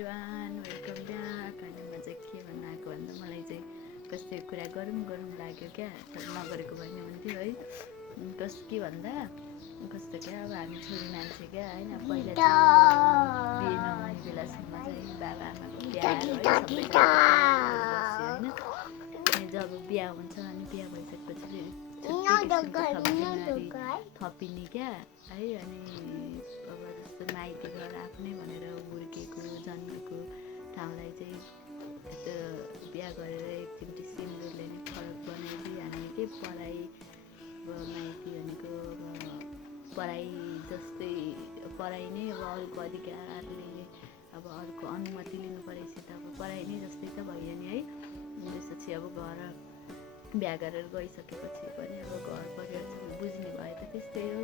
Everyone welcome back. अनि म चाहिँ के भन्न आएको भन्दा मलाई चाहिँ कस्तो कुरा गरौँ लाग्यो क्या, तर नगरेको भए नि हुन्थ्यो है। के भन्दा कस्तो क्या, अब हामी छोरी मान्छे क्या होइन, पहिला चाहिँ बिहे नहुने बेलासम्म चाहिँ बाबा आमाको प्यार है सबैजना होइन। अनि जब बिहा हुन्छ अनि बिहा भइसकेपछि फेरि छुट्टै किसिमको थपिने क्या है। अनि अब जस्तो माइती घर आफ्नै भनेर हुर्केको जन्मेको ठाउँलाई चाहिँ बिहा गरेर एकचोटि सिन्दुरले नै फरक बनाइदिइहाल्ने के पढाइ। अब माइती भनेको पढाइ जस्तै पढाइ नै अब अरूको अधिकारले अब अरूको अनुमति लिनु परेपछि त अब पढाइ नै जस्तै त भयो नि है। त्यसपछि अब घर बिहा गरेर गइसकेपछि पनि अब घर परिवार बुझ्ने भए त त्यस्तै हो।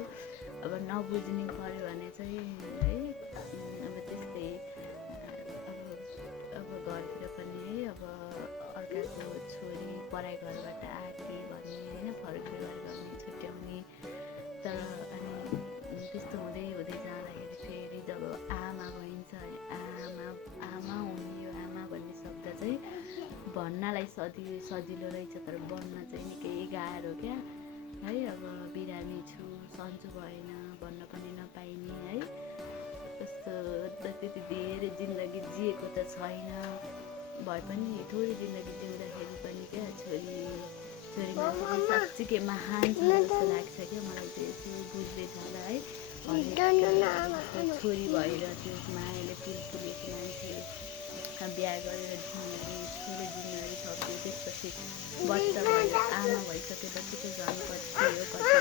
अब नबुझ्ने पऱ्यो भने चाहिँ है अब त्यस्तै अब घरतिर पनि है अब अर्काको छोरी पढाइ घरबाट आएँ भन्ने होइन, फरक व्यवहार गर्ने, छुट्याउने। तर अनि त्यस्तो हुँदै जाँदाखेरि फेरि जब आमा भइन्छ, आमा हुने यो आमा भन्ने शब्द चाहिँ भन्नलाई सजिलो रहेछ, तर बन्न चाहिँ निकै गाह्रो क्या है। अब बिरामी छु, सन्चो भएन भन्न पनि नपाइने है। त्यस्तो त्यति धेरै जिन्दगी जिएको त छैन, भए पनि थोरै जिन्दगी जिउँदाखेरि पनि क्या छोरी मान्छे साँच्चीकै महान छ जस्तो लाग्छ क्या मलाई चाहिँ। यसो बुझ्दै जाँदा है, छोरी भएर त्यो मायाले पुलेको मान्छे बिहा गरेर जिन्दगी थोरै जिन्दगी थप्यो, त्यसपछि बच्चा भएर आमा भइसकेपछि त झन् कति हो कति